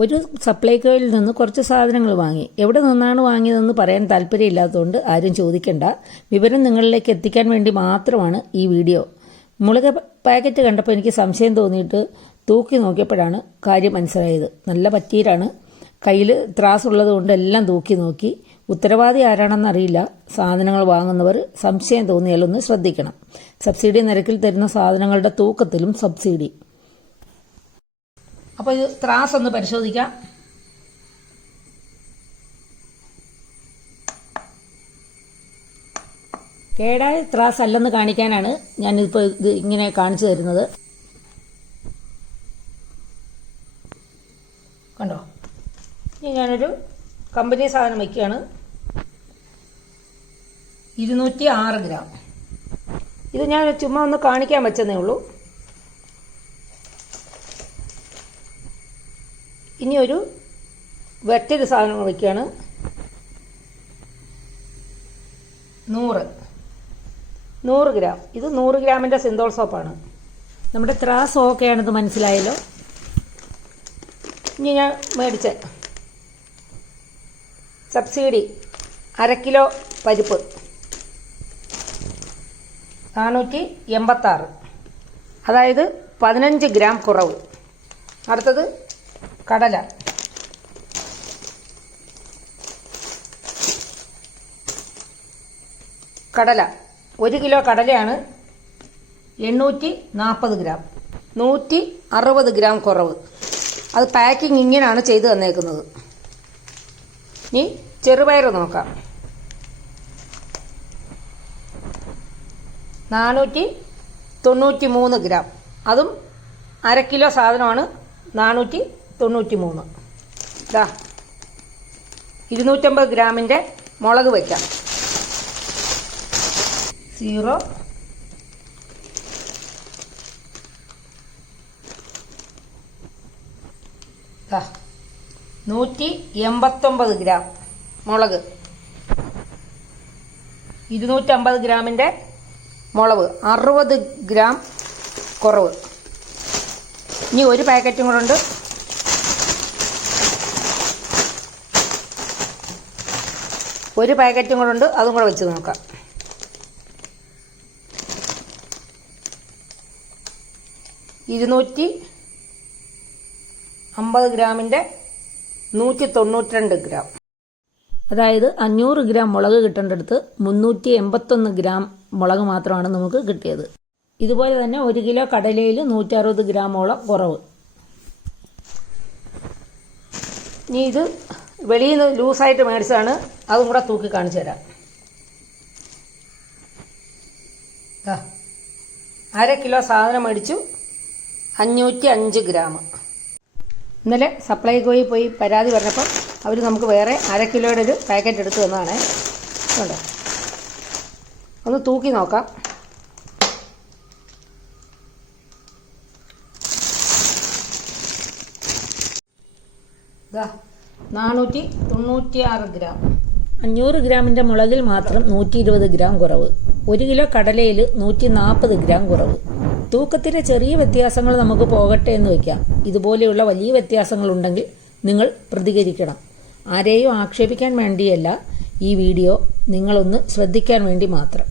ഒരു സപ്ലൈകോയിൽ നിന്ന് കുറച്ച് സാധനങ്ങൾ വാങ്ങി. എവിടെ നിന്നാണ് വാങ്ങിയതെന്ന് പറയാൻ താല്പര്യമില്ലാത്തതുകൊണ്ട് ആരും ചോദിക്കണ്ട. വിവരം നിങ്ങളിലേക്ക് എത്തിക്കാൻ വേണ്ടി മാത്രമാണ് ഈ വീഡിയോ. മുളക് പാക്കറ്റ് കണ്ടപ്പോൾ എനിക്ക് സംശയം തോന്നിയിട്ട് തൂക്കി നോക്കിയപ്പോഴാണ് കാര്യം മനസ്സിലായത്. നല്ല പറ്റീരാണ്. കയ്യിൽ ത്രാസുള്ളത് കൊണ്ട് എല്ലാം തൂക്കി നോക്കി. ഉത്തരവാദി ആരാണെന്നറിയില്ല. സാധനങ്ങൾ വാങ്ങുന്നവർ സംശയം തോന്നിയാലൊന്ന് ശ്രദ്ധിക്കണം. സബ്സിഡി നിരക്കിൽ തരുന്ന സാധനങ്ങളുടെ തൂക്കത്തിലും സബ്സിഡി. അപ്പോൾ ഇത് ത്രാസ് ഒന്ന് പരിശോധിക്കാം. കേടായ ത്രാസ് അല്ലെന്ന് കാണിക്കാനാണ് ഞാനിപ്പോൾ ഇത് ഇങ്ങനെ കാണിച്ചു തരുന്നത്. കണ്ടോ? ഇനി ഞാനൊരു കമ്പനി സാധനം വയ്ക്കുകയാണ്. 206 ഗ്രാം. ഇത് ഞാൻ ചുമ്മാ ഒന്ന് കാണിക്കാൻ വെച്ചതേ ഉള്ളൂ. ഇനി ഒരു വെറ്റൊരു സാധനം വയ്ക്കുകയാണ്. 100 ഗ്രാം. ഇത് 100 ഗ്രാമിൻ്റെ സിന്തോൾ സോപ്പാണ്. നമ്മുടെ ത്രാസ് ഓക്കെയാണെന്ന് മനസ്സിലായല്ലോ. ഇനി ഞാൻ മേടിച്ച സബ്സിഡി 1/2 കിലോ പരിപ്പ് 486, അതായത് 15 ഗ്രാം കുറവ്. അടുത്തത് കടല കടല 1 കിലോ കടലയാണ് 840 ഗ്രാം, 160 ഗ്രാം കുറവ്. അത് പാക്കിംഗ് ഇങ്ങനെയാണ് ചെയ്തു തന്നേക്കുന്നത്. ഇനി ചെറുപയർ നോക്കാം. 493 ഗ്രാം. അതും 1/2 കിലോ സാധനമാണ്. 493. ഇതാ 250 ഗ്രാമിൻ്റെ മുളക് വയ്ക്കാം. 0 189 ഗ്രാം മുളക്, 250 ഗ്രാമിൻ്റെ മുളക്, 60 ഗ്രാം കുറവ്. ഇനി ഒരു പാക്കറ്റും കൂടെ ഉണ്ട്. അതും കൂടെ വെച്ച് നോക്കാം. 250 ഗ്രാമിൻ്റെ 192 ഗ്രാം. അതായത് 500 ഗ്രാം മുളക് കിട്ടേണ്ടടുത്ത് 381 ഗ്രാം മുളക് മാത്രമാണ് നമുക്ക് കിട്ടിയത്. ഇതുപോലെ തന്നെ 1 കിലോ കടലയിൽ 160 ഗ്രാമോളം കുറവ്. ഇനി ഇത് വെളിയിൽ നിന്ന് ലൂസായിട്ട് മേടിച്ചതാണ്. അതും കൂടെ തൂക്കി കാണിച്ചു തരാം. 1/2 കിലോ സാധനം മേടിച്ചു, 505 ഗ്രാം. ഇന്നലെ സപ്ലൈകോയിൽ പോയി പരാതി പറഞ്ഞപ്പോൾ അവർ നമുക്ക് വേറെ 1/2 കിലോയുടെ ഒരു പാക്കറ്റ് എടുത്തു തന്നതാണ്. കണ്ടോ? ഒന്ന് തൂക്കി നോക്കാം. ഇതാ 496 ഗ്രാം. 500 ഗ്രാമിൻ്റെ മുളകിൽ മാത്രം 120 ഗ്രാം കുറവ്. 1 കിലോ കടലയിൽ 140 ഗ്രാം കുറവ്. തൂക്കത്തിലെ ചെറിയ വ്യത്യാസങ്ങൾ നമുക്ക് പോകട്ടെ എന്ന് വയ്ക്കാം. ഇതുപോലെയുള്ള വലിയ വ്യത്യാസങ്ങളുണ്ടെങ്കിൽ നിങ്ങൾ പ്രതികരിക്കണം. ആരെയും ആക്ഷേപിക്കാൻ വേണ്ടിയല്ല ഈ വീഡിയോ, നിങ്ങളൊന്ന് ശ്രദ്ധിക്കാൻ വേണ്ടി മാത്രം.